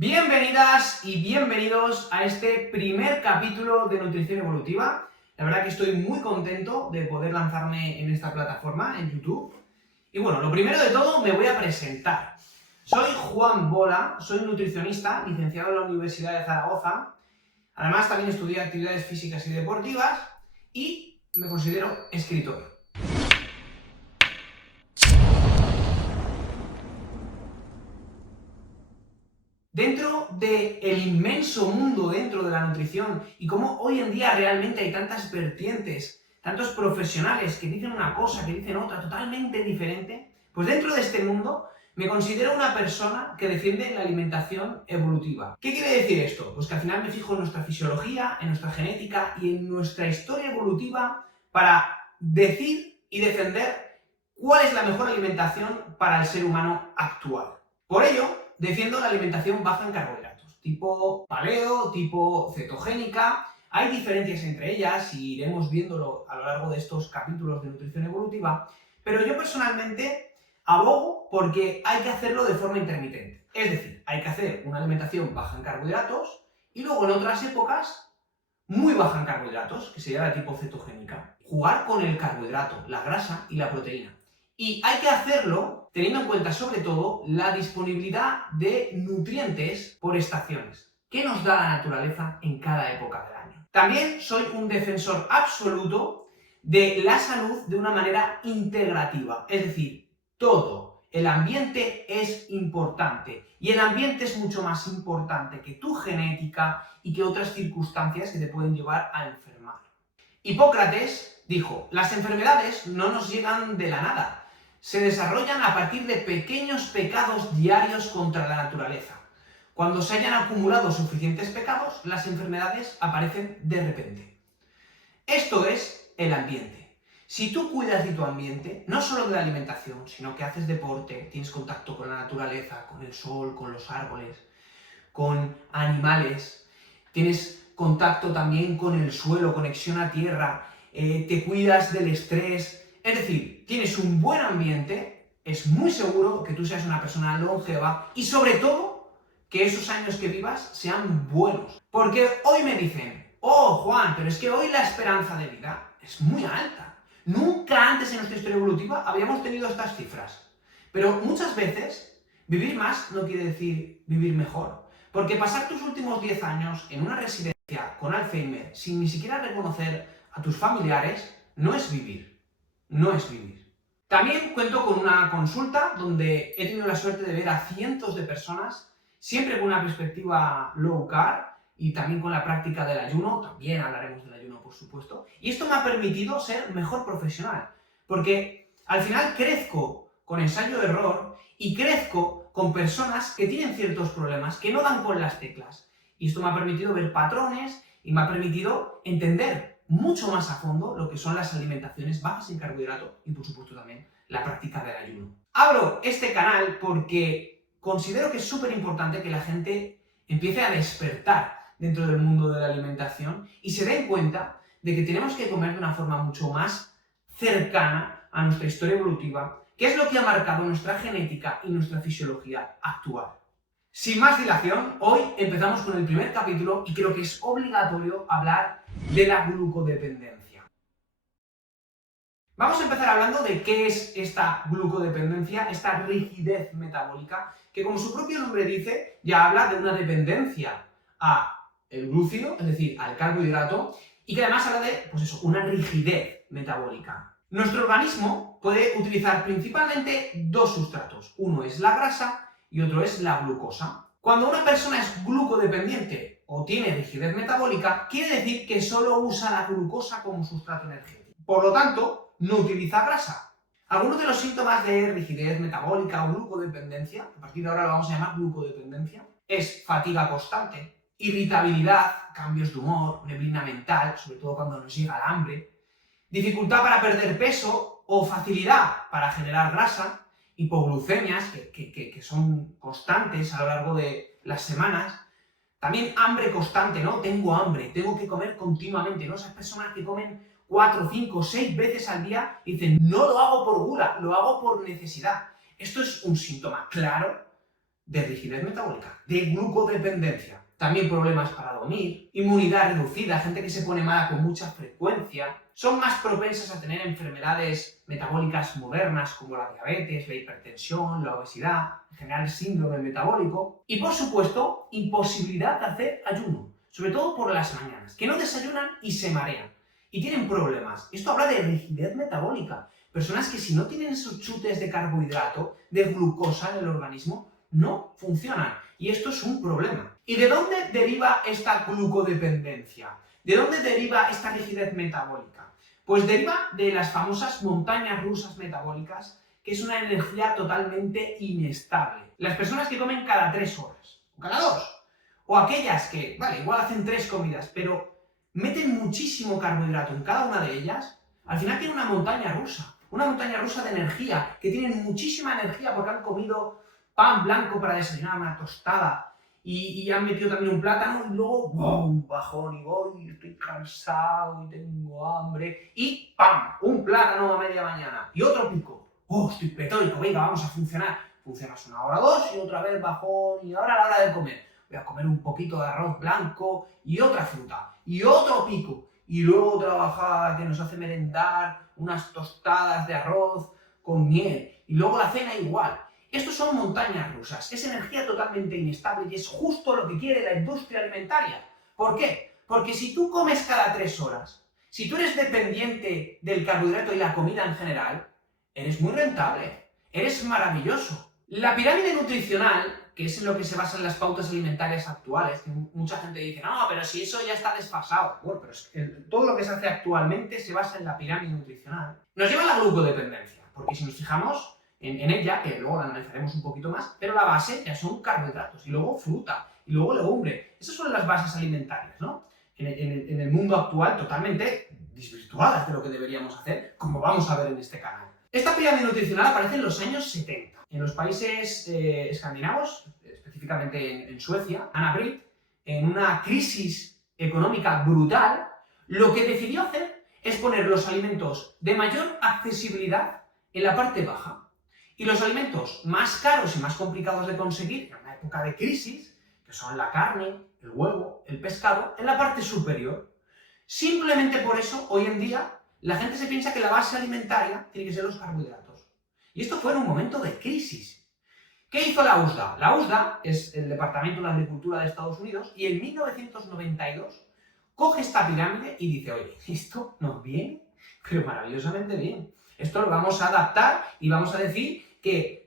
Bienvenidas y bienvenidos a este primer capítulo de Nutrición Evolutiva. La verdad que estoy muy contento de poder lanzarme en esta plataforma, en YouTube. Y bueno, lo primero de todo me voy a presentar. Soy Juan Bola, soy nutricionista, licenciado en la Universidad de Zaragoza. Además también estudié actividades físicas y deportivas y me considero escritor. Dentro del inmenso mundo dentro de la nutrición y cómo hoy en día realmente hay tantas vertientes, tantos profesionales que dicen una cosa, que dicen otra, totalmente diferente, pues dentro de este mundo me considero una persona que defiende la alimentación evolutiva. ¿Qué quiere decir esto? Pues que al final me fijo en nuestra fisiología, en nuestra genética y en nuestra historia evolutiva para decir y defender cuál es la mejor alimentación para el ser humano actual. Por ello, defiendo la alimentación baja en carbohidratos, tipo paleo, tipo cetogénica. Hay diferencias entre ellas y iremos viéndolo a lo largo de estos capítulos de nutrición evolutiva, pero yo personalmente abogo porque hay que hacerlo de forma intermitente. Es decir, hay que hacer una alimentación baja en carbohidratos y luego en otras épocas muy baja en carbohidratos, que sería la tipo cetogénica. Jugar con el carbohidrato, la grasa y la proteína. Y hay que hacerlo teniendo en cuenta sobre todo la disponibilidad de nutrientes por estaciones que nos da la naturaleza en cada época del año. También soy un defensor absoluto de la salud de una manera integrativa, es decir, todo. El ambiente es importante y el ambiente es mucho más importante que tu genética y que otras circunstancias que te pueden llevar a enfermar. Hipócrates dijo: las enfermedades no nos llegan de la nada, se desarrollan a partir de pequeños pecados diarios contra la naturaleza. Cuando se hayan acumulado suficientes pecados, las enfermedades aparecen de repente. Esto es el ambiente. Si tú cuidas de tu ambiente, no solo de la alimentación, sino que haces deporte, tienes contacto con la naturaleza, con el sol, con los árboles, con animales, tienes contacto también con el suelo, conexión a tierra, te cuidas del estrés, es decir, tienes un buen ambiente, es muy seguro que tú seas una persona longeva y sobre todo que esos años que vivas sean buenos. Porque hoy me dicen: oh Juan, pero es que hoy la esperanza de vida es muy alta. Nunca antes en nuestra historia evolutiva habíamos tenido estas cifras. Pero muchas veces vivir más no quiere decir vivir mejor. Porque pasar tus últimos 10 años en una residencia con Alzheimer sin ni siquiera reconocer a tus familiares no es vivir. No es vivir. También cuento con una consulta donde he tenido la suerte de ver a cientos de personas, siempre con una perspectiva low carb y también con la práctica del ayuno. También hablaremos del ayuno, por supuesto. Y esto me ha permitido ser mejor profesional. Porque al final crezco con ensayo-error y crezco con personas que tienen ciertos problemas, que no dan con las teclas. Y esto me ha permitido ver patrones y me ha permitido entender mucho más a fondo lo que son las alimentaciones bajas en carbohidrato y, por supuesto, también la práctica del ayuno. Abro este canal porque considero que es súper importante que la gente empiece a despertar dentro del mundo de la alimentación y se den cuenta de que tenemos que comer de una forma mucho más cercana a nuestra historia evolutiva, que es lo que ha marcado nuestra genética y nuestra fisiología actual. Sin más dilación, hoy empezamos con el primer capítulo y creo que es obligatorio hablar de la glucodependencia. Vamos a empezar hablando de qué es esta glucodependencia, esta rigidez metabólica, que como su propio nombre dice, ya habla de una dependencia a el glúcido, es decir, al carbohidrato, y que además habla de, pues eso, una rigidez metabólica. Nuestro organismo puede utilizar principalmente dos sustratos. Uno es la grasa y otro es la glucosa. Cuando una persona es glucodependiente o tiene rigidez metabólica, quiere decir que solo usa la glucosa como sustrato energético. Por lo tanto, no utiliza grasa. Algunos de los síntomas de rigidez metabólica o glucodependencia, a partir de ahora lo vamos a llamar glucodependencia, es fatiga constante, irritabilidad, cambios de humor, neblina mental, sobre todo cuando nos llega el hambre, dificultad para perder peso o facilidad para generar grasa, hipoglucemias que son constantes a lo largo de las semanas, también hambre constante, ¿no? Tengo hambre, tengo que comer continuamente, ¿no? Esas personas que comen 4, 5, 6 veces al día y dicen: no lo hago por gula, lo hago por necesidad. Esto es un síntoma claro de rigidez metabólica, de glucodependencia. También problemas para dormir, inmunidad reducida, gente que se pone mala con mucha frecuencia, son más propensas a tener enfermedades metabólicas modernas como la diabetes, la hipertensión, la obesidad, en general el síndrome metabólico, y por supuesto, imposibilidad de hacer ayuno, sobre todo por las mañanas, que no desayunan y se marean, y tienen problemas. Esto habla de rigidez metabólica, personas que si no tienen esos chutes de carbohidrato, de glucosa en el organismo, no funcionan, y esto es un problema. ¿Y de dónde deriva esta glucodependencia? ¿De dónde deriva esta rigidez metabólica? Pues deriva de las famosas montañas rusas metabólicas, que es una energía totalmente inestable. Las personas que comen cada 3 horas, o cada 2, o aquellas que, vale, igual hacen 3 comidas, pero meten muchísimo carbohidrato en cada una de ellas, al final tienen una montaña rusa de energía, que tienen muchísima energía porque han comido pan blanco para desayunar, una tostada, y han metido también un plátano, y luego, ¡wow!, un bajón, y voy, estoy cansado, y tengo hambre, y ¡pam!, un plátano a media mañana, y otro pico, ¡oh!, estoy pletórico, venga, vamos a funcionar. Funcionas 1 hora o 2, y otra vez bajón, y ahora a la hora de comer, voy a comer un poquito de arroz blanco, y otra fruta, y otro pico, y luego otra bajada que nos hace merendar, unas tostadas de arroz con miel, y luego la cena igual. Estos son montañas rusas, es energía totalmente inestable y es justo lo que quiere la industria alimentaria. ¿Por qué? Porque si tú comes cada 3 horas, si tú eres dependiente del carbohidrato y la comida en general, eres muy rentable, eres maravilloso. La pirámide nutricional, que es en lo que se basan las pautas alimentarias actuales, que mucha gente dice, no, pero si eso ya está desfasado. Bueno, pero todo lo que se hace actualmente se basa en la pirámide nutricional. Nos lleva a la glucodependencia, porque si nos fijamos en ella, que luego la analizaremos un poquito más, pero la base ya son carbohidratos, y luego fruta, y luego legumbre. Esas son las bases alimentarias, ¿no? En el mundo actual totalmente desvirtuadas de lo que deberíamos hacer, como vamos a ver en este canal. Esta pirámide nutricional aparece en los años 70. En los países escandinavos, específicamente en Suecia, Anna Britt, en una crisis económica brutal, lo que decidió hacer es poner los alimentos de mayor accesibilidad en la parte baja, y los alimentos más caros y más complicados de conseguir en una época de crisis, que son la carne, el huevo, el pescado, en la parte superior. Simplemente por eso, hoy en día, la gente se piensa que la base alimentaria tiene que ser los carbohidratos. Y esto fue en un momento de crisis. ¿Qué hizo la USDA? La USDA es el Departamento de Agricultura de Estados Unidos, y en 1992 coge esta pirámide y dice, oye, esto nos viene, pero maravillosamente bien. Esto lo vamos a adaptar y vamos a decir que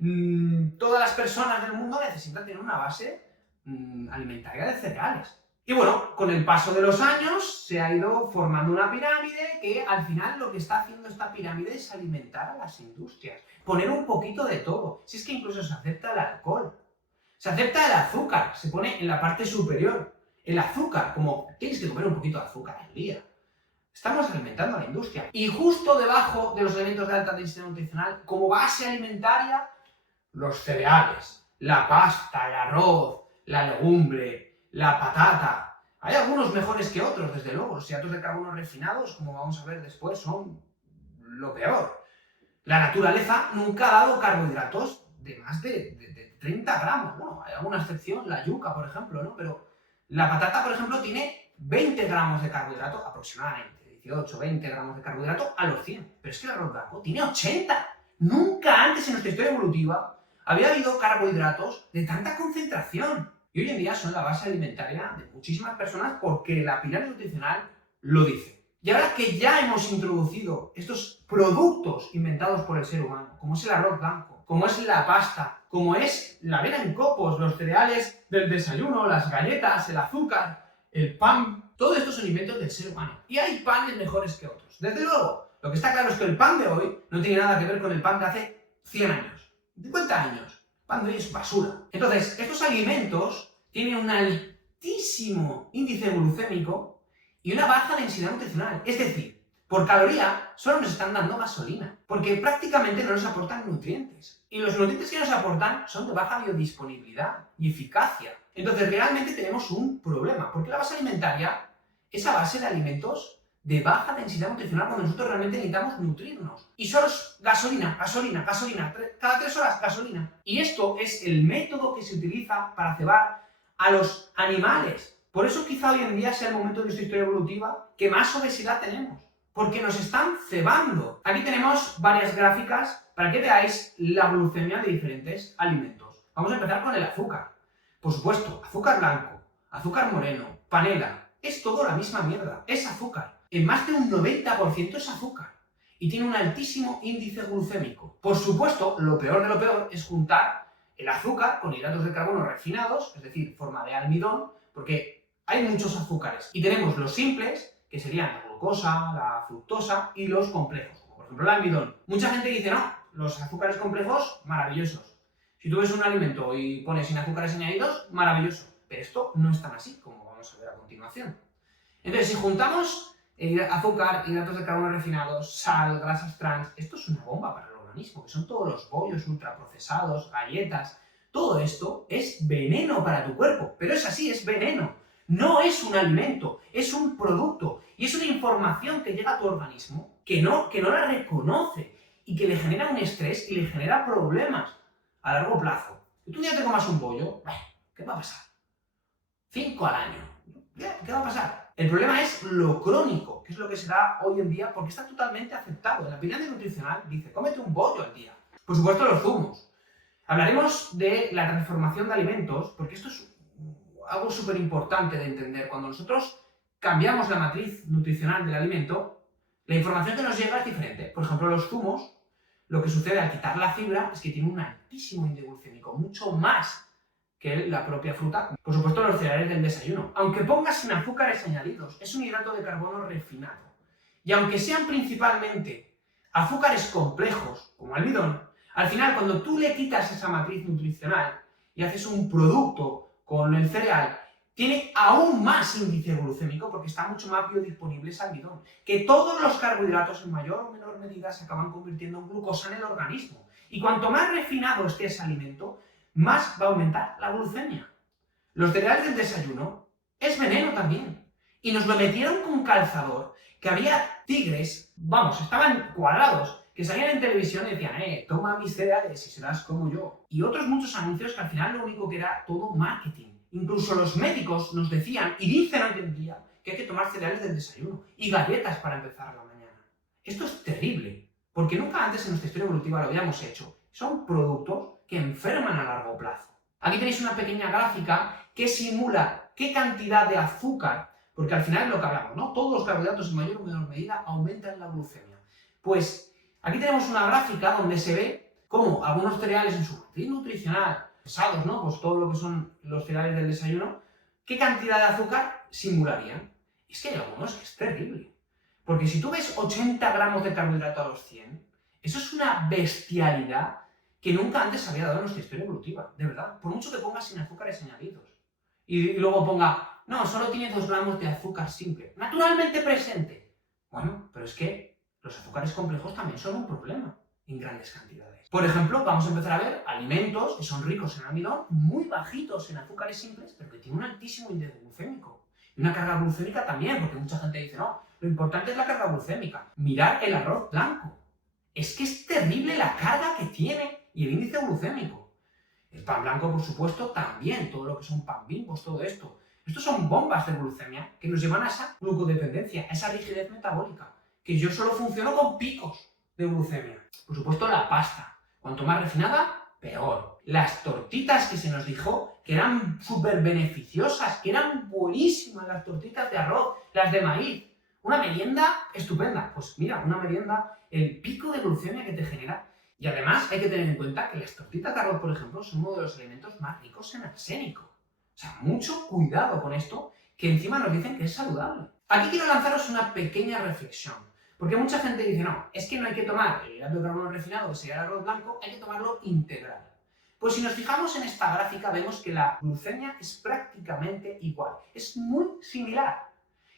todas las personas del mundo necesitan tener una base alimentaria de cereales. Y bueno, con el paso de los años se ha ido formando una pirámide que al final lo que está haciendo esta pirámide es alimentar a las industrias, poner un poquito de todo. Si es que incluso se acepta el alcohol, se acepta el azúcar, se pone en la parte superior. El azúcar, como tienes que comer un poquito de azúcar al día. Estamos alimentando a la industria. Y justo debajo de los alimentos de alta densidad nutricional, como base alimentaria, los cereales, la pasta, el arroz, la legumbre, la patata. Hay algunos mejores que otros, desde luego. Los hidratos de carbono refinados, como vamos a ver después, son lo peor. La naturaleza nunca ha dado carbohidratos de más de 30 gramos. Bueno, hay alguna excepción, la yuca, por ejemplo, ¿no? Pero la patata, por ejemplo, tiene 20 gramos de carbohidrato aproximadamente. 18, 20 gramos de carbohidrato a los 100. Pero es que el arroz blanco tiene 80. Nunca antes en nuestra historia evolutiva había habido carbohidratos de tanta concentración. Y hoy en día son la base alimentaria de muchísimas personas porque la pirámide nutricional lo dice. Y ahora que ya hemos introducido estos productos inventados por el ser humano, como es el arroz blanco, como es la pasta, como es la avena en copos, los cereales del desayuno, las galletas, el azúcar, el pan, todo esto son inventos del ser humano. Y hay panes mejores que otros. Desde luego, lo que está claro es que el pan de hoy no tiene nada que ver con el pan de hace 100 años, 50 años. El pan de hoy es basura. Entonces, estos alimentos tienen un altísimo índice glucémico y una baja densidad nutricional. Es decir, por caloría solo nos están dando gasolina, porque prácticamente no nos aportan nutrientes. Y los nutrientes que nos aportan son de baja biodisponibilidad y eficacia. Entonces realmente tenemos un problema, porque la base alimentaria es a base de alimentos de baja densidad nutricional cuando nosotros realmente necesitamos nutrirnos. Y solo es gasolina, gasolina, gasolina, cada 3 horas gasolina. Y esto es el método que se utiliza para cebar a los animales. Por eso quizá hoy en día sea el momento de nuestra historia evolutiva que más obesidad tenemos. Porque nos están cebando. Aquí tenemos varias gráficas para que veáis la glucemia de diferentes alimentos. Vamos a empezar con el azúcar. Por supuesto, azúcar blanco, azúcar moreno, panela. Es todo la misma mierda, es azúcar. En más de un 90% es azúcar. Y tiene un altísimo índice glucémico. Por supuesto, lo peor de lo peor es juntar el azúcar con hidratos de carbono refinados, es decir, forma de almidón, porque hay muchos azúcares. Y tenemos los simples, que serían la glucosa, la fructosa, y los complejos, como por ejemplo el almidón. Mucha gente dice, no, los azúcares complejos, maravillosos. Si tú ves un alimento y pones sin azúcares añadidos, maravilloso. Pero esto no es tan así, como vamos a ver a continuación. Entonces, si juntamos azúcar, hidratos de carbono refinados, sal, grasas trans, esto es una bomba para el organismo, que son todos los bollos ultraprocesados, galletas. Todo esto es veneno para tu cuerpo, pero es así, es veneno. No es un alimento, es un producto y es una información que llega a tu organismo que no la reconoce y que le genera un estrés y le genera problemas a largo plazo. Si tú un día te comas un bollo, ¿qué va a pasar? 5 al año. ¿Qué va a pasar? El problema es lo crónico, que es lo que se da hoy en día porque está totalmente aceptado. En la pirámide nutricional dice, cómete un bollo al día. Por supuesto, los zumos. Hablaremos de la transformación de alimentos, porque esto es algo súper importante de entender. Cuando nosotros cambiamos la matriz nutricional del alimento, la información que nos llega es diferente. Por ejemplo, los zumos, lo que sucede al quitar la fibra es que tiene un altísimo índice glucémico, mucho más que la propia fruta. Por supuesto, los cereales del desayuno. Aunque pongas sin azúcares añadidos, es un hidrato de carbono refinado. Y aunque sean principalmente azúcares complejos, como almidón, al final, cuando tú le quitas esa matriz nutricional y haces un producto con el cereal, tiene aún más índice glucémico porque está mucho más biodisponible ese almidón. Que todos los carbohidratos en mayor o menor medida se acaban convirtiendo en glucosa en el organismo. Y cuanto más refinado esté ese alimento, más va a aumentar la glucemia. Los cereales del desayuno es veneno también. Y nos lo metieron con calzador, que había tigres, vamos, estaban cuadrados, que salían en televisión y decían, toma mis cereales y serás como yo. Y otros muchos anuncios que al final lo único que era todo marketing. Incluso los médicos nos decían, y dicen hoy en día, que hay que tomar cereales del desayuno y galletas para empezar la mañana. Esto es terrible, porque nunca antes en nuestra historia evolutiva lo habíamos hecho. Son productos que enferman a largo plazo. Aquí tenéis una pequeña gráfica que simula qué cantidad de azúcar, porque al final es lo que hablamos, ¿no? Todos los carbohidratos en mayor o menor medida aumentan la glucemia. Pues aquí tenemos una gráfica donde se ve cómo algunos cereales en su matriz nutricional, pesados, ¿no? Pues todo lo que son los cereales del desayuno, ¿qué cantidad de azúcar simularían? Es que hay algunos que es terrible. Porque si tú ves 80 gramos de carbohidrato a los 100, eso es una bestialidad que nunca antes se había dado en nuestra historia evolutiva, de verdad. Por mucho que pongas sin azúcares añadidos. Y luego ponga, no, solo tiene 2 gramos de azúcar simple, naturalmente presente. Bueno, pero es que los azúcares complejos también son un problema en grandes cantidades. Por ejemplo, vamos a empezar a ver alimentos que son ricos en almidón, muy bajitos en azúcares simples, pero que tienen un altísimo índice glucémico. Y una carga glucémica también, porque mucha gente dice, no, lo importante es la carga glucémica. Mirad el arroz blanco. Es que es terrible la carga que tiene y el índice glucémico. El pan blanco, por supuesto, también, todo lo que son pan bimbos, todo esto. Estos son bombas de glucemia que nos llevan a esa glucodependencia, a esa rigidez metabólica, que yo solo funciono con picos de glucemia. Por supuesto, la pasta. Cuanto más refinada, peor. Las tortitas que se nos dijo que eran súper beneficiosas, que eran buenísimas, las tortitas de arroz, las de maíz. Una merienda estupenda. Pues mira, una merienda, el pico de glucemia que te genera. Y además hay que tener en cuenta que las tortitas de arroz, por ejemplo, son uno de los alimentos más ricos en arsénico. O sea, mucho cuidado con esto, que encima nos dicen que es saludable. Aquí quiero lanzaros una pequeña reflexión. Porque mucha gente dice, no, es que no hay que tomar el hidrato de carbono refinado, que sería el arroz blanco, hay que tomarlo integral. Pues si nos fijamos en esta gráfica, vemos que la glucemia es prácticamente igual. Es muy similar.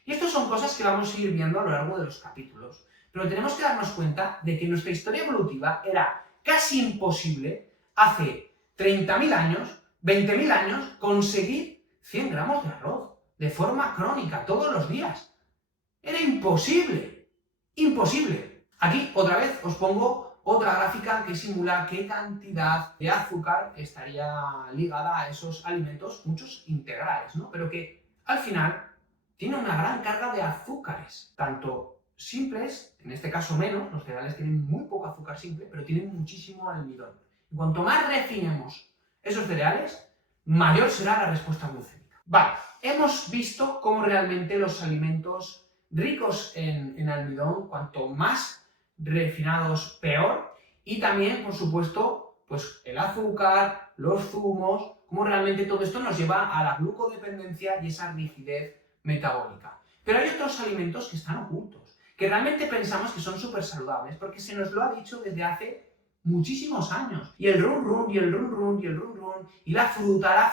Y estas son cosas que vamos a ir viendo a lo largo de los capítulos. Pero tenemos que darnos cuenta de que nuestra historia evolutiva era casi imposible hace 30.000 años, 20.000 años, conseguir 100 gramos de arroz de forma crónica todos los días. Era imposible. Imposible. Aquí, otra vez, os pongo otra gráfica que simula qué cantidad de azúcar estaría ligada a esos alimentos, muchos integrales, ¿no? Pero que, al final, tiene una gran carga de azúcares, tanto simples, en este caso menos, los cereales tienen muy poco azúcar simple, pero tienen muchísimo almidón. Y cuanto más refinemos esos cereales, mayor será la respuesta glucémica. Vale, hemos visto cómo realmente los alimentos ricos en almidón, cuanto más refinados, peor. Y también, por supuesto, pues el azúcar, los zumos, cómo realmente todo esto nos lleva a la glucodependencia y esa rigidez metabólica. Pero hay otros alimentos que están ocultos, que realmente pensamos que son súper saludables, porque se nos lo ha dicho desde hace muchísimos años. Y el run run, y el run run, y el run run, y la fruta,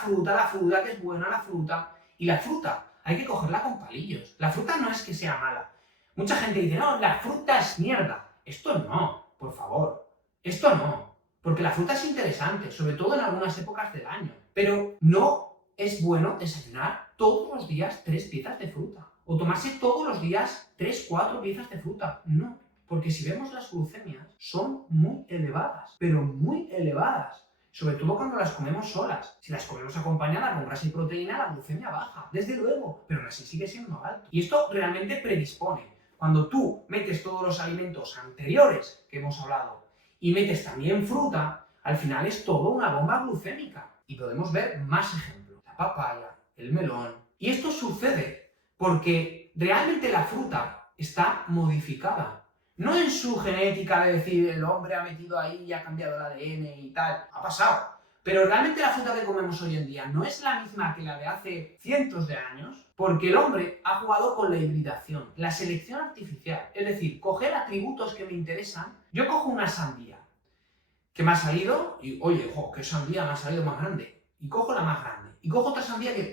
que es buena la fruta. Y la fruta, hay que cogerla con palillos. La fruta no es que sea mala. Mucha gente dice, no, la fruta es mierda. Esto no, por favor. Esto no. Porque la fruta es interesante, sobre todo en algunas épocas del año. Pero no es bueno desayunar todos los días 3 piezas de fruta. O tomarse todos los días 3, 4 piezas de fruta. No. Porque si vemos las glucemias, son muy elevadas, pero muy elevadas. Sobre todo cuando las comemos solas. Si las comemos acompañadas con grasa y proteína, la glucemia baja, desde luego, pero aún así sigue siendo alto. Y esto realmente predispone. Cuando tú metes todos los alimentos anteriores que hemos hablado y metes también fruta, al final es todo una bomba glucémica. Y podemos ver más ejemplos. La papaya, el melón. Y esto sucede porque realmente la fruta está modificada. No en su genética de decir el hombre ha metido ahí y ha cambiado el ADN y tal. Ha pasado. Pero realmente la fruta que comemos hoy en día no es la misma que la de hace cientos de años, porque el hombre ha jugado con la hibridación, la selección artificial. Es decir, coger atributos que me interesan. Yo cojo una sandía que me ha salido y, oye, qué sandía me ha salido más grande. Y cojo la más grande. Y cojo otra sandía que,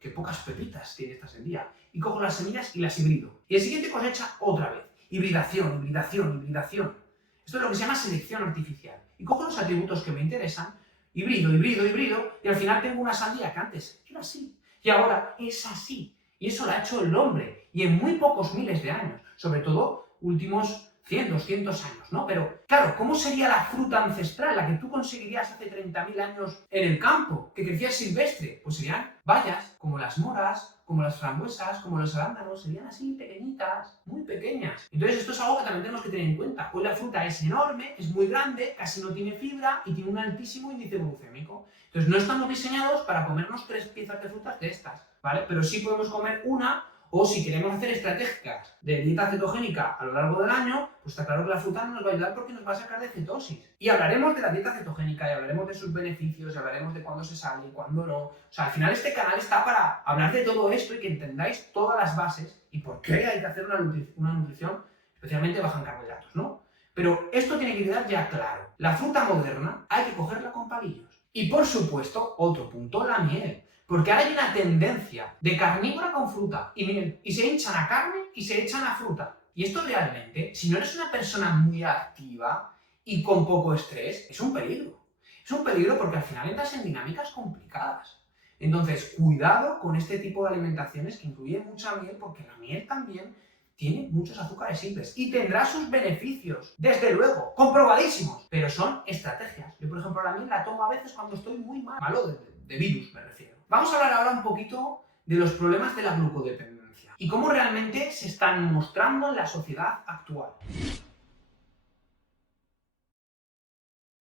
qué pocas pepitas tiene esta sandía. Y cojo las semillas y las hibrido. Y el siguiente cosecha otra vez. Hibridación, hibridación, hibridación. Esto es lo que se llama selección artificial. Y cojo los atributos que me interesan, hibrido, hibrido, hibrido, y al final tengo una sandía que antes era así, y ahora es así. Y eso lo ha hecho el hombre, y en muy pocos miles de años, sobre todo últimos 100, 200 años, ¿no? Pero, claro, ¿cómo sería la fruta ancestral, la que tú conseguirías hace 30.000 años en el campo, que crecía silvestre? Pues serían bayas, como las moras, como las frambuesas, como los arándanos, serían así pequeñitas, muy pequeñas. Entonces esto es algo que también tenemos que tener en cuenta. Hoy la fruta es enorme, es muy grande, casi no tiene fibra y tiene un altísimo índice glucémico. Entonces no estamos diseñados para comernos 3 piezas de frutas de estas, ¿vale? Pero sí podemos comer una. O si queremos hacer estrategias de dieta cetogénica a lo largo del año, pues está claro que la fruta no nos va a ayudar porque nos va a sacar de cetosis. Y hablaremos de la dieta cetogénica y hablaremos de sus beneficios, y hablaremos de cuándo se sale y cuándo no. O sea, al final este canal está para hablar de todo esto y que entendáis todas las bases y por qué hay que hacer una nutrición especialmente baja en carbohidratos, ¿no? Pero esto tiene que quedar ya claro. La fruta moderna hay que cogerla con palillos. Y por supuesto, otro punto, la miel. Porque ahora hay una tendencia de carnívora con fruta y miel, y se hinchan a carne y se echan a fruta. Y esto realmente, si no eres una persona muy activa y con poco estrés, es un peligro. Es un peligro porque al final entras en dinámicas complicadas. Entonces, cuidado con este tipo de alimentaciones que incluyen mucha miel, porque la miel también tiene muchos azúcares simples y tendrá sus beneficios, desde luego, comprobadísimos, pero son estrategias. Yo, por ejemplo, la miel la tomo a veces cuando estoy muy malo de virus, me refiero. Vamos a hablar ahora un poquito de los problemas de la glucodependencia y cómo realmente se están mostrando en la sociedad actual.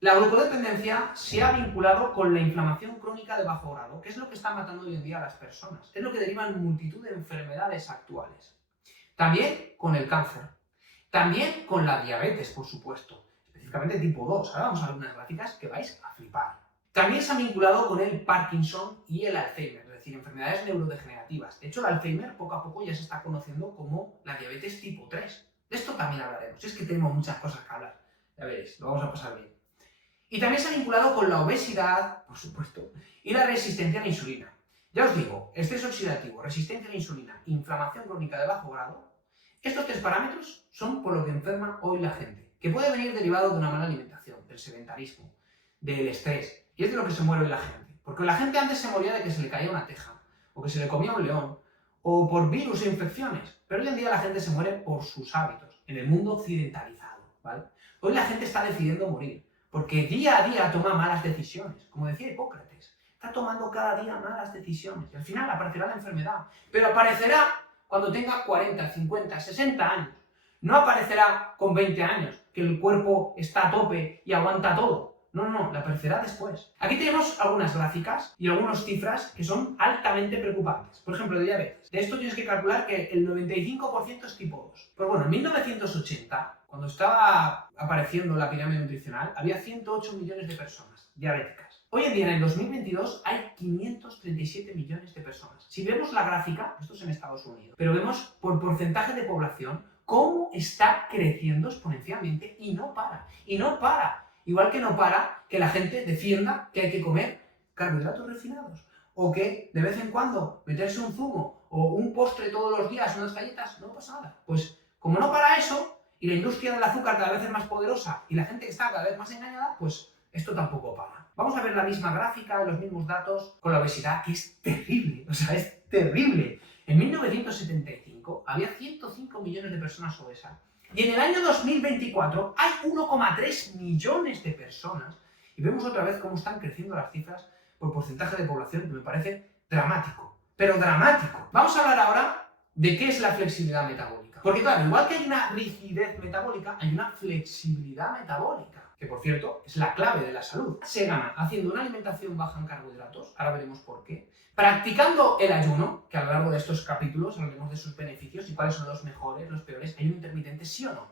La glucodependencia se ha vinculado con la inflamación crónica de bajo grado, que es lo que está matando hoy en día a las personas. Es lo que deriva en multitud de enfermedades actuales. También con el cáncer. También con la diabetes, por supuesto. Específicamente tipo 2. Ahora vamos a ver unas gráficas que vais a flipar. También se ha vinculado con el Parkinson y el Alzheimer, es decir, enfermedades neurodegenerativas. De hecho, el Alzheimer poco a poco ya se está conociendo como la diabetes tipo 3. De esto también hablaremos. Es que tenemos muchas cosas que hablar. Ya veréis, lo vamos a pasar bien. Y también se ha vinculado con la obesidad, por supuesto, y la resistencia a la insulina. Ya os digo, estrés oxidativo, resistencia a la insulina, inflamación crónica de bajo grado, estos 3 parámetros son por lo que enferma hoy la gente, que puede venir derivado de una mala alimentación, del sedentarismo, del estrés, y es de lo que se muere hoy la gente. Porque la gente antes se moría de que se le caía una teja, o que se le comía un león, o por virus e infecciones, pero hoy en día la gente se muere por sus hábitos, en el mundo occidentalizado, ¿vale? Hoy la gente está decidiendo morir, porque día a día toma malas decisiones, como decía Hipócrates, está tomando cada día malas decisiones, y al final aparecerá la enfermedad, pero aparecerá cuando tenga 40, 50, 60 años, no aparecerá con 20 años, que el cuerpo está a tope y aguanta todo. No, la aparecerá después. Aquí tenemos algunas gráficas y algunas cifras que son altamente preocupantes. Por ejemplo, de diabetes. De esto tienes que calcular que el 95% es tipo 2. Pues bueno, en 1980, cuando estaba apareciendo la pirámide nutricional, había 108 millones de personas diabéticas. Hoy en día, en el 2022, hay 537 millones de personas. Si vemos la gráfica, esto es en Estados Unidos, pero vemos por porcentaje de población cómo está creciendo exponencialmente y no para. Y no para. Igual que no para que la gente defienda que hay que comer carbohidratos refinados o que de vez en cuando meterse un zumo o un postre todos los días, unas galletas, no pasa nada. Pues como no para eso y la industria del azúcar cada vez es más poderosa y la gente está cada vez más engañada, pues esto tampoco para. Vamos a ver la misma gráfica, los mismos datos con la obesidad, que es terrible, o sea, es terrible. En 1975 había 105 millones de personas obesas. Y en el año 2024 hay 1,3 millones de personas y vemos otra vez cómo están creciendo las cifras por porcentaje de población, que me parece dramático, pero dramático. Vamos a hablar ahora de qué es la flexibilidad metabólica. Porque claro, igual que hay una rigidez metabólica, hay una flexibilidad metabólica, que por cierto es la clave de la salud. Se gana haciendo una alimentación baja en carbohidratos, ahora veremos por qué, practicando el ayuno, que a lo largo de estos capítulos hablaremos de sus beneficios y cuáles son los mejores, los peores. ¿Ayuno intermitente sí o no?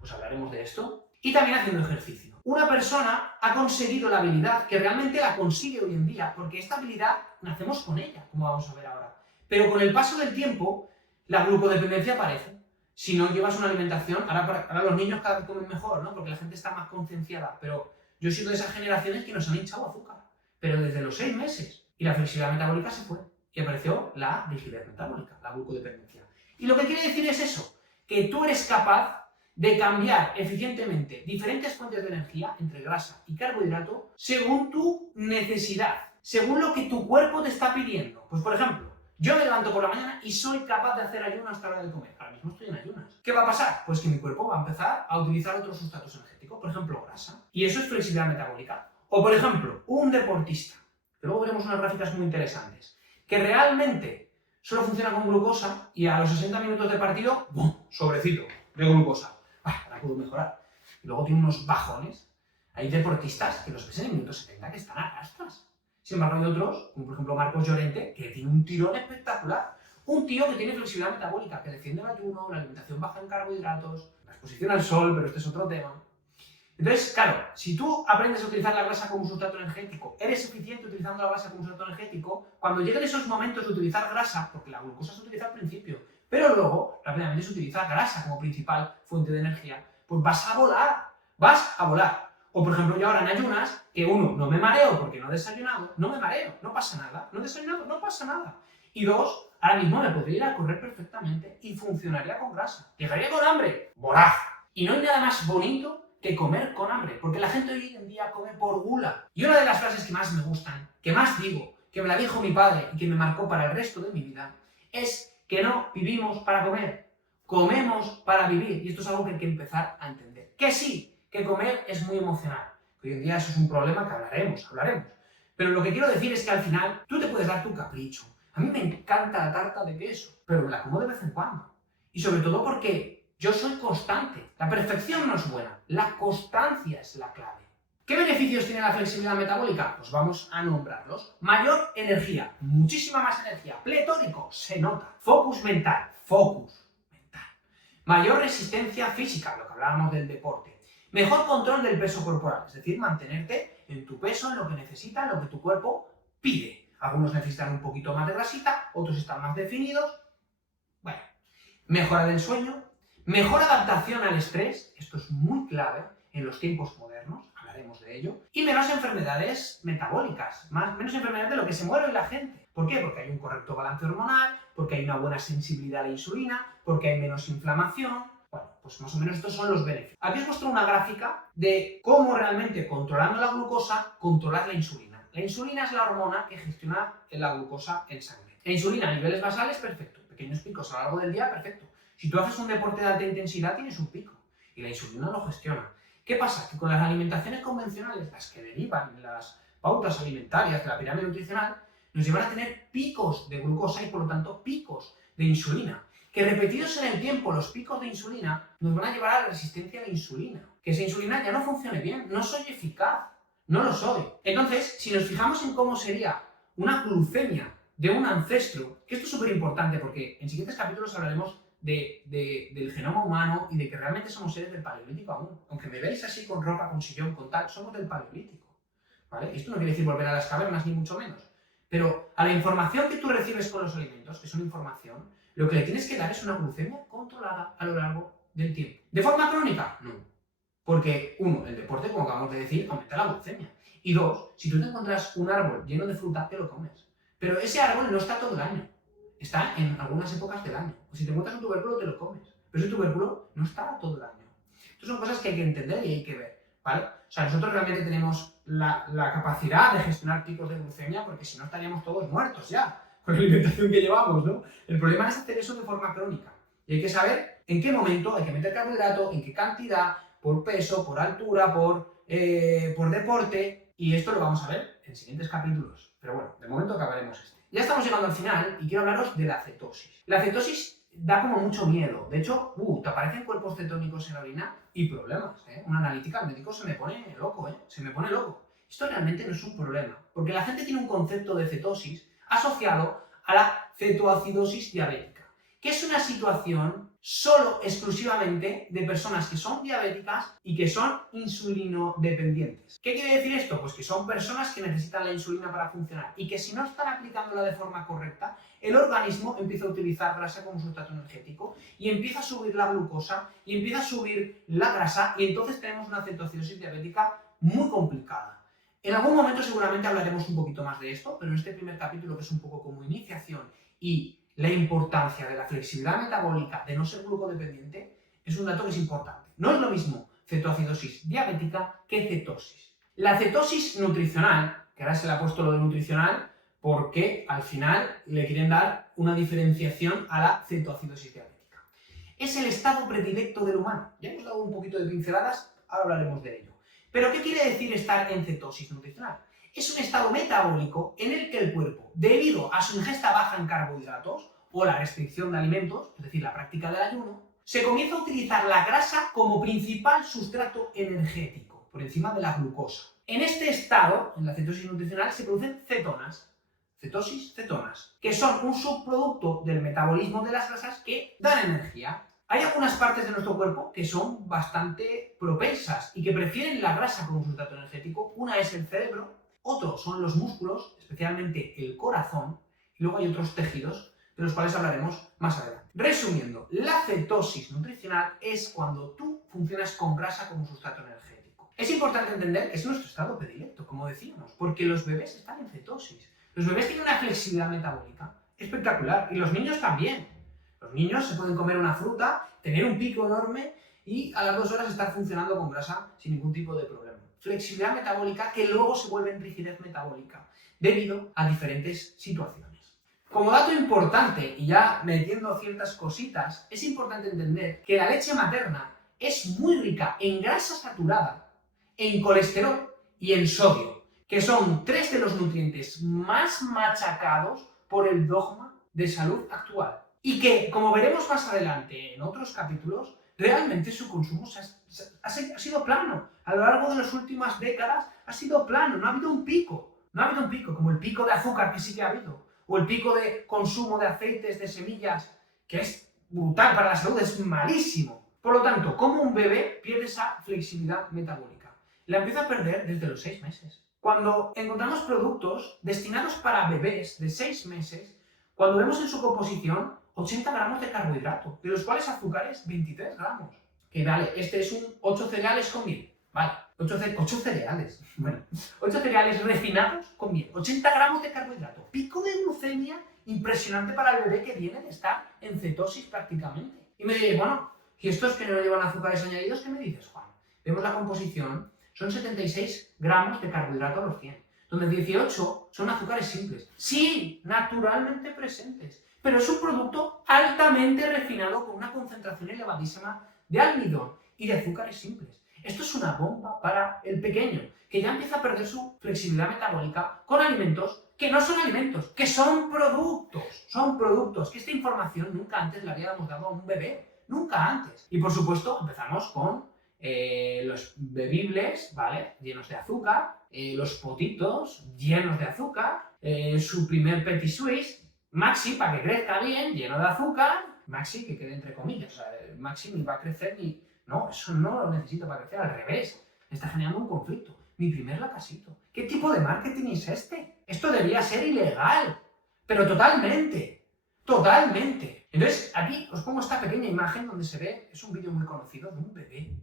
Pues hablaremos de esto. Y también haciendo ejercicio. Una persona ha conseguido la habilidad, que realmente la consigue hoy en día, porque esta habilidad nacemos con ella, como vamos a ver ahora. Pero con el paso del tiempo, la glucodependencia aparece. Si no llevas una alimentación, ahora los niños cada vez comen mejor, ¿no? Porque la gente está más concienciada. Pero yo he sido de esas generaciones que nos han hinchado azúcar. Pero desde los 6 meses. Y la flexibilidad metabólica se fue. Y apareció la rigidez metabólica, la glucodependencia. Y lo que quiere decir es eso, que tú eres capaz de cambiar eficientemente diferentes fuentes de energía entre grasa y carbohidrato según tu necesidad, según lo que tu cuerpo te está pidiendo. Pues por ejemplo, yo me levanto por la mañana y soy capaz de hacer ayuno hasta la hora de comer. Ahora mismo estoy en ayunas. ¿Qué va a pasar? Pues que mi cuerpo va a empezar a utilizar otros sustratos energéticos, por ejemplo grasa. Y eso es flexibilidad metabólica. O por ejemplo, un deportista, que luego veremos unas gráficas muy interesantes, que realmente solo funciona con glucosa y a los 60 minutos de partido, ¡bum!, sobrecito de glucosa. Ahora puedo mejorar. Y luego tiene unos bajones. Hay deportistas que los ves en el minuto 70 que están a rastras. Sin embargo, hay otros, como por ejemplo Marcos Llorente, que tiene un tirón espectacular. Un tío que tiene flexibilidad metabólica, que defiende el ayuno, la alimentación baja en carbohidratos, la exposición al sol, pero este es otro tema. Entonces, claro, si tú aprendes a utilizar la grasa como sustrato energético, eres eficiente utilizando la grasa como sustrato energético, cuando lleguen esos momentos de utilizar grasa, porque la glucosa se utiliza al principio, pero luego rápidamente se utiliza grasa como principal fuente de energía, pues vas a volar. O por ejemplo yo ahora en ayunas, que uno, no me mareo porque no he desayunado, no me mareo, no pasa nada, no he desayunado, no pasa nada. Y dos, ahora mismo me podría ir a correr perfectamente y funcionaría con grasa. ¿Llegaría con hambre? Voraz. Y no hay nada más bonito que comer con hambre, porque la gente hoy en día come por gula. Y una de las frases que más me gustan, que más digo, que me la dijo mi padre y que me marcó para el resto de mi vida, es que no vivimos para comer, comemos para vivir. Y esto es algo que hay que empezar a entender. Que sí, que comer es muy emocional. Hoy en día eso es un problema que hablaremos. Pero lo que quiero decir es que al final tú te puedes dar tu capricho. A mí me encanta la tarta de queso, pero me la como de vez en cuando. Y sobre todo porque yo soy constante. La perfección no es buena. La constancia es la clave. ¿Qué beneficios tiene la flexibilidad metabólica? Pues vamos a nombrarlos. Mayor energía, muchísima más energía. Pletórico, se nota. Focus mental. Mayor resistencia física, lo que hablábamos del deporte. Mejor control del peso corporal, es decir, mantenerte en tu peso, en lo que necesita, en lo que tu cuerpo pide. Algunos necesitan un poquito más de grasita, otros están más definidos. Bueno, mejora del sueño. Mejor adaptación al estrés, esto es muy clave en los tiempos modernos, hablaremos de ello, y menos enfermedades metabólicas, menos enfermedades de lo que se muere hoy la gente. ¿Por qué? Porque hay un correcto balance hormonal, porque hay una buena sensibilidad a la insulina, porque hay menos inflamación. Bueno, pues más o menos estos son los beneficios. Aquí os muestro una gráfica de cómo realmente controlando la glucosa, controlar la insulina. La insulina es la hormona que gestiona la glucosa en sangre. La insulina a niveles basales, perfecto. pequeños picos a lo largo del día, perfecto. Si tú haces un deporte de alta intensidad, tienes un pico y la insulina lo gestiona. ¿Qué pasa? Que con las alimentaciones convencionales, las que derivan de las pautas alimentarias de la pirámide nutricional, nos llevan a tener picos de glucosa y por lo tanto picos de insulina. Que repetidos en el tiempo los picos de insulina nos van a llevar a la resistencia a la insulina. Que esa insulina ya no funcione bien, no soy eficaz, no lo soy. Entonces, si nos fijamos en cómo sería una glucemia de un ancestro, que esto es súper importante porque en siguientes capítulos hablaremos del genoma humano y de que realmente somos seres del paleolítico aún. Aunque me veis así con ropa, con sillón, con tal, somos del paleolítico. ¿Vale? Esto no quiere decir volver a las cavernas, ni mucho menos. Pero a la información que tú recibes con los alimentos, que son información, lo que le tienes que dar es una glucemia controlada a lo largo del tiempo. ¿De forma crónica? No. Porque, uno, el deporte, como acabamos de decir, aumenta la glucemia. Y dos, si tú te encuentras un árbol lleno de fruta, te lo comes. Pero ese árbol no está todo el año. Está en algunas épocas del año. O si te encuentras un tubérculo, te lo comes. Pero ese tubérculo no está todo el año. Estas son cosas que hay que entender y hay que ver, ¿vale? O sea, nosotros realmente tenemos la capacidad de gestionar picos de glucemia porque si no estaríamos todos muertos ya con la alimentación que llevamos, ¿no? El problema es hacer eso de forma crónica. Y hay que saber en qué momento hay que meter carbohidrato, en qué cantidad, por peso, por altura, por deporte. Y esto lo vamos a ver en siguientes capítulos. Pero bueno, de momento acabaremos este. Ya estamos llegando al final y quiero hablaros de la cetosis. La cetosis da como mucho miedo. De hecho, te aparecen cuerpos cetónicos en la orina y problemas, ¿eh? Una analítica al médico se me pone loco, ¿eh? Se me pone loco. Esto realmente no es un problema, porque la gente tiene un concepto de cetosis asociado a la cetoacidosis diabética, que es una situación solo exclusivamente de personas que son diabéticas y que son insulinodependientes. ¿Qué quiere decir esto? Pues que son personas que necesitan la insulina para funcionar y que si no están aplicándola de forma correcta, el organismo empieza a utilizar grasa como sustrato energético y empieza a subir la glucosa y empieza a subir la grasa y entonces tenemos una cetoacidosis diabética muy complicada. En algún momento seguramente hablaremos un poquito más de esto, pero en este primer capítulo, que es un poco como iniciación y la importancia de la flexibilidad metabólica, de no ser glucodependiente, es un dato que es importante. No es lo mismo cetoacidosis diabética que cetosis. La cetosis nutricional, que ahora se le ha puesto lo de nutricional, porque al final le quieren dar una diferenciación a la cetoacidosis diabética. Es el estado predilecto del humano. Ya hemos dado un poquito de pinceladas, ahora hablaremos de ello. ¿Pero qué quiere decir estar en cetosis nutricional? Es un estado metabólico en el que el cuerpo, debido a su ingesta baja en carbohidratos o la restricción de alimentos, es decir, la práctica del ayuno, se comienza a utilizar la grasa como principal sustrato energético, por encima de la glucosa. En este estado, en la cetosis nutricional, se producen cetonas, cetonas, que son un subproducto del metabolismo de las grasas que dan energía. Hay algunas partes de nuestro cuerpo que son bastante propensas y que prefieren la grasa como sustrato energético. Una es el cerebro, otro son los músculos, especialmente el corazón, y luego hay otros tejidos de los cuales hablaremos más adelante. Resumiendo, la cetosis nutricional es cuando tú funcionas con grasa como sustrato energético. Es importante entender que es nuestro estado predilecto, como decíamos, porque los bebés están en cetosis. Los bebés tienen una flexibilidad metabólica espectacular, y los niños también. Los niños se pueden comer una fruta, tener un pico enorme y a las 2 horas estar funcionando con grasa sin ningún tipo de problema. Flexibilidad metabólica que luego se vuelve en rigidez metabólica debido a diferentes situaciones. Como dato importante, y ya metiendo ciertas cositas, es importante entender que la leche materna es muy rica en grasa saturada, en colesterol y en sodio, que son 3 de los nutrientes más machacados por el dogma de salud actual. Y que, como veremos más adelante en otros capítulos, realmente su consumo ha sido plano. A lo largo de las últimas décadas ha sido plano, no ha habido un pico. No ha habido un pico, como el pico de azúcar que sí que ha habido, o el pico de consumo de aceites, de semillas, que es brutal para la salud, es malísimo. Por lo tanto, ¿cómo un bebé pierde esa flexibilidad metabólica? La empieza a perder desde los 6 meses. Cuando encontramos productos destinados para bebés de 6 meses, cuando vemos en su composición 80 gramos de carbohidrato, de los cuales azúcares 23 gramos. Que vale, este es un 8 cereales con miel. Vale, 8 cereales. Bueno, 8 cereales refinados con miel. 80 gramos de carbohidrato. Pico de glucemia impresionante para el bebé que viene de estar en cetosis prácticamente. Y me diréis, bueno, ¿y estos que no llevan azúcares añadidos? ¿Qué me dices, Juan? Vemos la composición, son 76 gramos de carbohidrato a los 100. donde 18 son azúcares simples. Sí, naturalmente presentes, pero es un producto altamente refinado con una concentración elevadísima de almidón y de azúcares simples. Esto es una bomba para el pequeño, que ya empieza a perder su flexibilidad metabólica con alimentos que no son alimentos, que son productos. Son productos, que esta información nunca antes la habíamos dado a un bebé, nunca antes. Y por supuesto empezamos con los bebibles, ¿vale? Llenos de azúcar, los potitos llenos de azúcar, su primer Petit Suisse, Maxi, para que crezca bien, lleno de azúcar, Maxi, que quede entre comillas, o sea, Maxi ni va a crecer ni... No, eso no lo necesito para crecer, al revés, me está generando un conflicto. Mi primer lacasito. ¿Qué tipo de marketing es este? Esto debería ser ilegal, pero totalmente, totalmente. Entonces, aquí os pongo esta pequeña imagen donde se ve, es un vídeo muy conocido de un bebé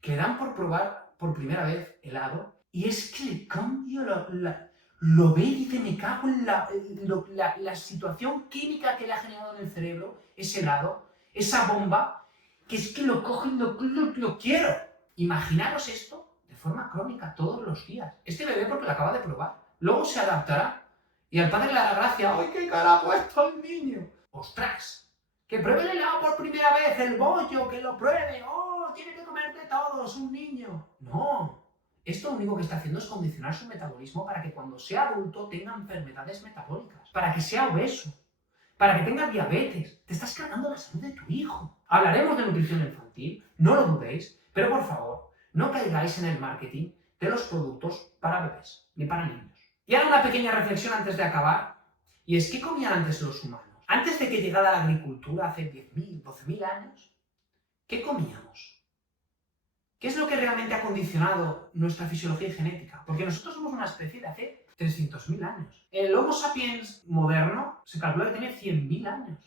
que le dan por probar por primera vez helado y es que le cambia lo ve y dice, me cago en la situación química que le ha generado en el cerebro, ese helado, esa bomba, que es que lo cojo y lo quiero. Imaginaros esto de forma crónica todos los días. Este bebé porque lo acaba de probar. Luego se adaptará y al padre le hará gracia. ¡Ay, qué cara ha puesto el niño! ¡Ostras! ¡Que pruebe el helado por primera vez! ¡El bollo! ¡Que lo pruebe! ¡Oh! ¡Tiene que comer de todo! ¡Es un niño! ¡No! Esto lo único que está haciendo es condicionar su metabolismo para que cuando sea adulto tenga enfermedades metabólicas, para que sea obeso, para que tenga diabetes. Te estás cargando la salud de tu hijo. Hablaremos de nutrición infantil, no lo dudéis, pero por favor, no caigáis en el marketing de los productos para bebés, ni para niños. Y ahora una pequeña reflexión antes de acabar, y es ¿qué comían antes los humanos? Antes de que llegara la agricultura hace 10.000, 12.000 años, ¿qué comíamos? ¿Qué es lo que realmente ha condicionado nuestra fisiología y genética? Porque nosotros somos una especie de hace 300.000 años. El Homo sapiens moderno se calcula que tiene 100.000 años.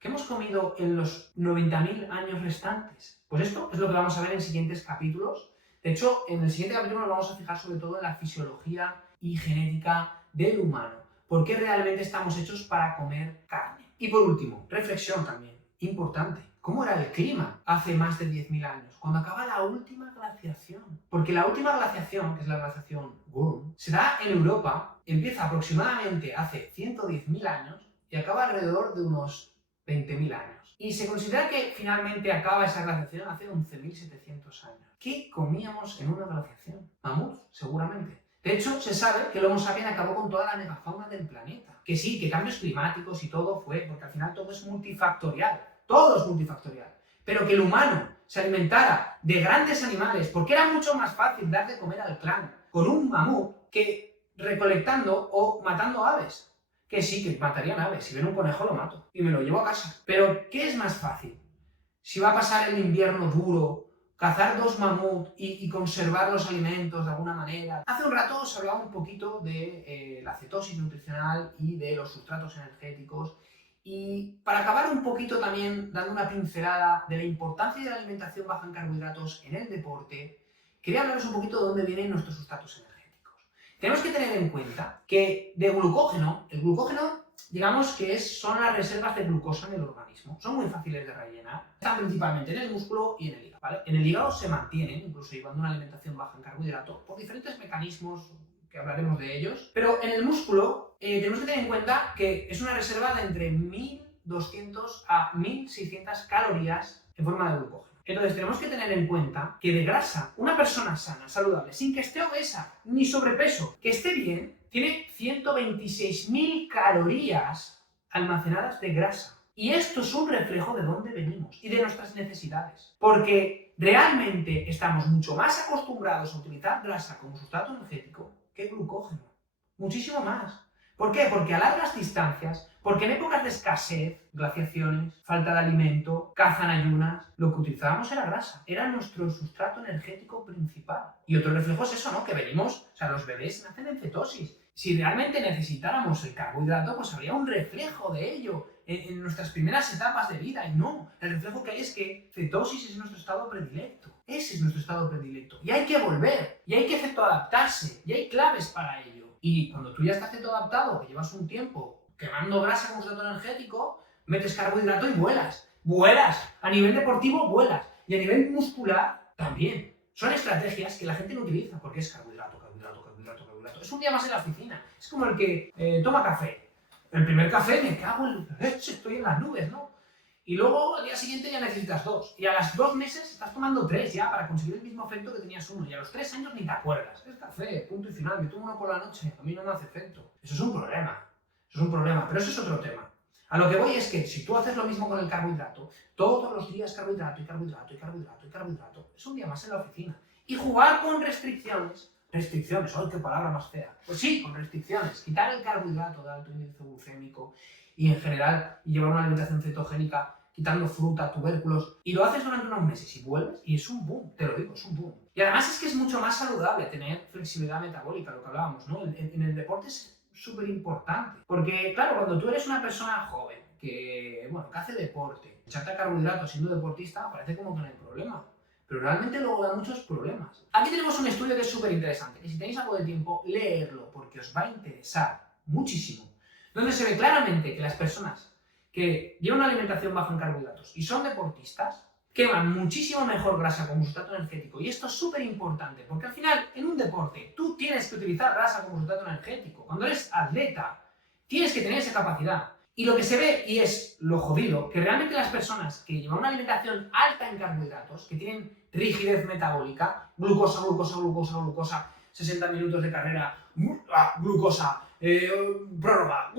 ¿Qué hemos comido en los 90.000 años restantes? Pues esto es lo que vamos a ver en siguientes capítulos. De hecho, en el siguiente capítulo nos vamos a fijar sobre todo en la fisiología y genética del humano. ¿Por qué realmente estamos hechos para comer carne? Y por último, reflexión también, importante. ¿Cómo era el clima hace más de 10.000 años? Cuando acaba la última glaciación. Porque la última glaciación, que es la glaciación Würm, se da en Europa, empieza aproximadamente hace 110.000 años y acaba alrededor de unos 20.000 años. Y se considera que finalmente acaba esa glaciación hace 11.700 años. ¿Qué comíamos en una glaciación? Mamuts, seguramente. De hecho, se sabe que el Homo sapiens acabó con toda la megafauna del planeta. Que sí, que cambios climáticos y todo fue, porque al final todo es multifactorial. Todo es multifactorial. Pero que el humano se alimentara de grandes animales, porque era mucho más fácil dar de comer al clan con un mamut que recolectando o matando aves. Que sí, que matarían aves. Si ven un conejo lo mato y me lo llevo a casa. Pero, ¿qué es más fácil? Si va a pasar el invierno duro, cazar 2 mamuts y conservar los alimentos de alguna manera. Hace un rato os hablaba un poquito de la cetosis nutricional y de los sustratos energéticos. Y para acabar un poquito también dando una pincelada de la importancia de la alimentación baja en carbohidratos en el deporte, quería hablaros un poquito de dónde vienen nuestros sustratos energéticos. Tenemos que tener en cuenta que de glucógeno, el glucógeno, digamos que son las reservas de glucosa en el organismo. Son muy fáciles de rellenar. Están principalmente en el músculo y en el hígado, ¿vale? En el hígado se mantienen, incluso llevando una alimentación baja en carbohidratos, por diferentes mecanismos que hablaremos de ellos. Pero en el músculo tenemos que tener en cuenta que es una reserva de entre 1.200 a 1.600 calorías en forma de glucógeno. Entonces tenemos que tener en cuenta que de grasa, una persona sana, saludable, sin que esté obesa ni sobrepeso, que esté bien, tiene 126.000 calorías almacenadas de grasa. Y esto es un reflejo de dónde venimos y de nuestras necesidades. Porque realmente estamos mucho más acostumbrados a utilizar grasa como sustrato energético que glucógeno. Muchísimo más. ¿Por qué? Porque a largas distancias, porque en épocas de escasez, glaciaciones, falta de alimento, caza en ayunas, lo que utilizábamos era grasa. Era nuestro sustrato energético principal. Y otro reflejo es eso, ¿no? Que venimos, o sea, los bebés nacen en cetosis. Si realmente necesitáramos el carbohidrato, pues habría un reflejo de ello en nuestras primeras etapas de vida. Y no, el reflejo que hay es que cetosis es nuestro estado predilecto. Ese es nuestro estado predilecto. Y hay que volver, y hay que cetoadaptarse, y hay claves para ello. Y cuando tú ya estás cetoadaptado, que llevas un tiempo quemando grasa como sustrato energético, metes carbohidrato y vuelas. Vuelas. A nivel deportivo, vuelas. Y a nivel muscular, también. Son estrategias que la gente no utiliza, porque es carbohidrato, carbohidrato, carbohidrato, carbohidrato. carbohidrato. Es un día más en la oficina. Es como el que toma café. El primer café me cago en la leche, estoy en las nubes, ¿no? Y luego al día siguiente ya necesitas 2. Y a los 2 meses estás tomando 3 ya para conseguir el mismo efecto que tenías 1. Y a los 3 años ni te acuerdas. Es café, punto y final. Me tomo uno por la noche, a mí no me hace efecto. Eso es un problema. Eso es un problema, pero eso es otro tema. A lo que voy es que si tú haces lo mismo con el carbohidrato, todos los días carbohidrato y carbohidrato y carbohidrato y carbohidrato, es un día más en la oficina. Y jugar con restricciones. Restricciones, ¡ay, qué palabra más fea! Pues sí, con restricciones. Quitar el carbohidrato de alto índice glucémico y en general llevar una alimentación cetogénica, quitando fruta, tubérculos, y lo haces durante unos meses y vuelves y es un boom, te lo digo, es un boom. Y además es que es mucho más saludable tener flexibilidad metabólica, lo que hablábamos, ¿no? En el deporte es súper importante, porque claro, cuando tú eres una persona joven, que hace deporte, echarte a carbohidratos siendo deportista parece como que no hay problema. Pero realmente luego da muchos problemas. Aquí tenemos un estudio que es súper interesante, que si tenéis algo de tiempo, leerlo, porque os va a interesar muchísimo. Donde se ve claramente que las personas que llevan una alimentación baja en carbohidratos y son deportistas, queman muchísimo mejor grasa como sustrato energético. Y esto es súper importante, porque al final, en un deporte, tú tienes que utilizar grasa como sustrato energético. Cuando eres atleta, tienes que tener esa capacidad. Y lo que se ve, y es lo jodido, que realmente las personas que llevan una alimentación alta en carbohidratos, que tienen rigidez metabólica, glucosa, glucosa, glucosa, glucosa, 60 minutos de carrera, glucosa, prórroga,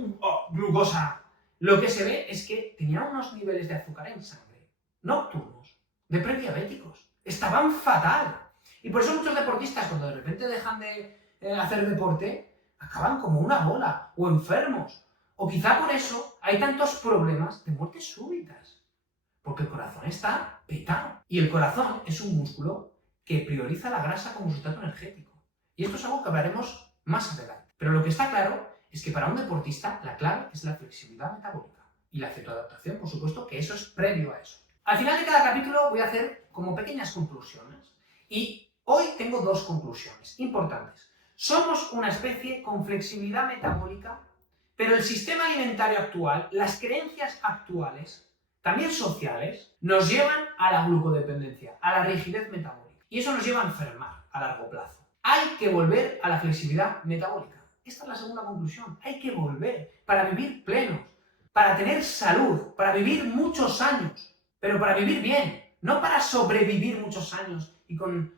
glucosa, lo que se ve es que tenían unos niveles de azúcar en sangre nocturnos, de prediabéticos. Estaban fatal. Y por eso muchos deportistas, cuando de repente dejan de hacer deporte, acaban como una bola, o enfermos. O quizá por eso hay tantos problemas de muertes súbitas. Porque el corazón está petado. Y el corazón es un músculo que prioriza la grasa como sustrato energético. Y esto es algo que hablaremos más adelante. Pero lo que está claro es que para un deportista la clave es la flexibilidad metabólica. Y la cetoadaptación, por supuesto, que eso es previo a eso. Al final de cada capítulo voy a hacer como pequeñas conclusiones. Y hoy tengo 2 conclusiones importantes. Somos una especie con flexibilidad metabólica, pero el sistema alimentario actual, las creencias actuales, también sociales, nos llevan a la glucodependencia, a la rigidez metabólica. Y eso nos lleva a enfermar a largo plazo. Hay que volver a la flexibilidad metabólica. Esta es la segunda conclusión. Hay que volver para vivir plenos, para tener salud, para vivir muchos años, pero para vivir bien, no para sobrevivir muchos años y con,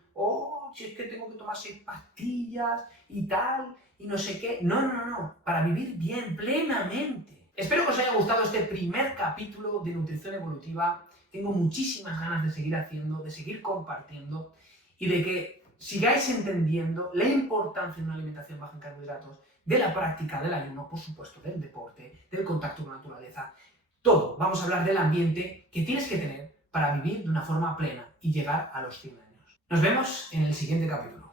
si es que tengo que tomar 6 pastillas y tal, y no sé qué. No, para vivir bien, plenamente. Espero que os haya gustado este primer capítulo de Nutrición Evolutiva. Tengo muchísimas ganas de seguir haciendo, de seguir compartiendo y de que sigáis entendiendo la importancia de una alimentación baja en carbohidratos, de la práctica del ayuno, por supuesto, del deporte, del contacto con la naturaleza. Todo. Vamos a hablar del ambiente que tienes que tener para vivir de una forma plena y llegar a los 100 años. Nos vemos en el siguiente capítulo.